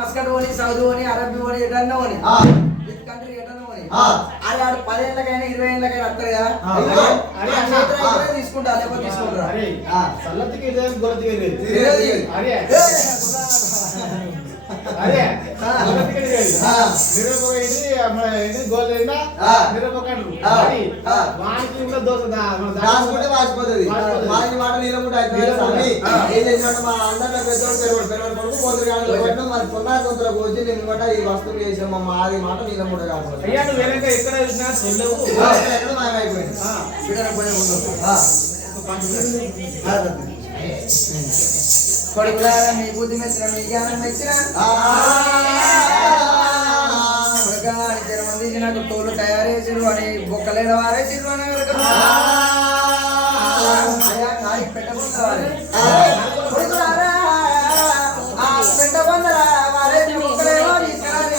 Muscat పోని Saudi పోని అరబీ పోని ఎటన్నా పోని కంట్రీ ఎటన్నా పోని అది ఆడు 10 ఏళ్ళకైనా 20 ఏళ్ళకైనా వస్తారు కదా తీసుకుంటా లేకపోతే తీసుకుంటారా వాసిపోతుంది మాట నీళ్ళకుంటే ఏం చేసినట్టు మా అందరిలో పెద్దోడు పెరవడు కొడుకు పోతుంది మరి పొన్నా కొంతలో వచ్చి నేను ఈ వస్తువులు చేసాం మా మాది మాట నీళ్ళముండ కాకపోతే ఎక్కడ మాయమైపోయింది కొడుకులారా మీ బుద్ధి మెచ్చిన మీ జ్ఞానం మెచ్చిన మంది నాకు తోలు తయారు చేసిరు అని బొక్కలేని వారేసిరు అని పెట్టబోవాలి పెట్టబోందరా వారే బొక్కలేమో తీసుకురాలి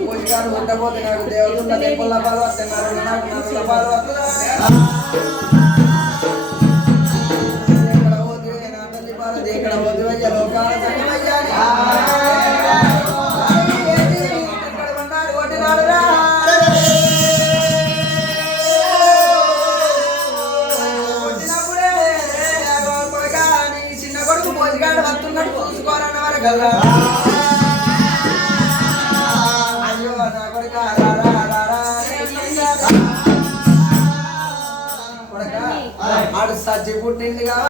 పూజగారు ఉండబోతే నాకు దేవుడు టెంపుల్ పాలు వస్తున్నారు నాకు నదుల పాలు వస్తున్నారు ఇక్కడ వదివయ్య లోకాల సంగమయ్యాలి ఇక్కడ ఉన్నాడు కొట్టినాడు రా కొట్టినప్పుడే కొడుకా నీ చిన్న కొడుకు భోజగాడు వస్తున్నట్టు చూసుకోరన్న వరకు అయ్యో నా కొడుక కొడుక ఆడు సజ్జి పుట్టింది